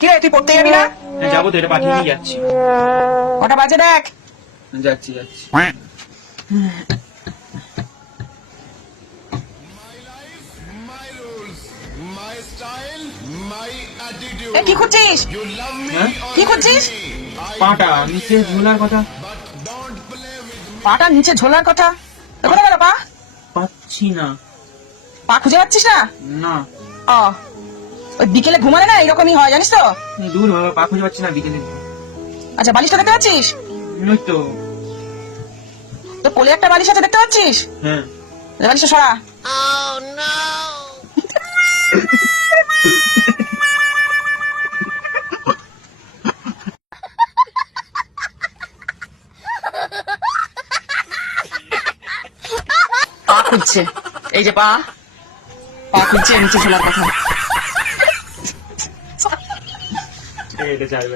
কি রে, তুই পড়তে যাবি না? যাবো তো, এটা পাঠিয়ে নিয়ে যাচ্ছি। কটা বাজে দেখ। যাচ্ছি। এ কি করছিস? হ্যাঁ, কি করছিস? পাটা নিচে ঝোলার কথা। পাটা নিচে ঝোলার কথা? কোথায় গেল পা? পাচ্ছি না। পা খুঁজে পাচ্ছিস না? না, ও, ওই বিকেলে ঘুমালে না এরকমই হয়, জানিস তো? দূর বাবা, পা খুঁজে পাচ্ছি না বিকেলে। আচ্ছা, বালিশটা দেখতে পাচ্ছিস? ওই তো। তো কোলে একটা বালিশ আছে, দেখতে পাচ্ছিস? হ্যাঁ, বালিশটা সরা। পা খুঁজছে, এই যে পা খুঁজছে নিচে ঝোলার কথা। এটা চাইবে।